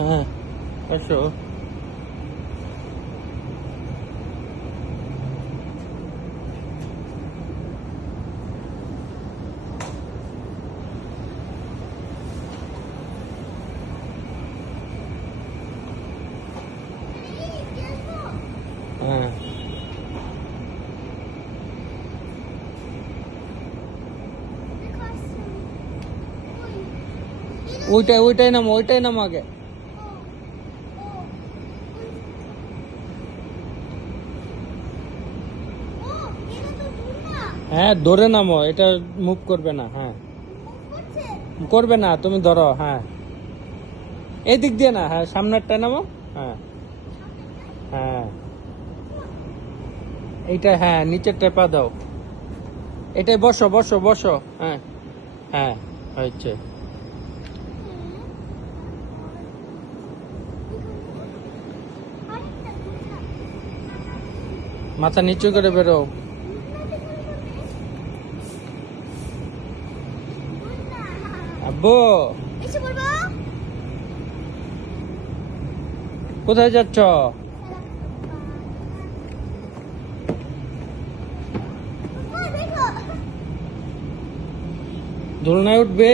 হ্যাঁ আসো। হ্যাঁ ওইটাই নাম আগে। হ্যাঁ ধরে নামো, এটা মুভ করবে না। হ্যাঁ করবে না, তুমি ধরো। হ্যাঁ এই দিক দিয়ে না, হ্যাঁ সামনেরটা নামো। হ্যাঁ হ্যাঁ এইটা, হ্যাঁ নিচেরটা পা দাও। এটাই বসো বসো বসো। হ্যাঁ হ্যাঁ হয়েছে। মাথা নিচু করে বেরো। আব্বু কোথায় যাচ্ছ? দোলনায় উঠবে?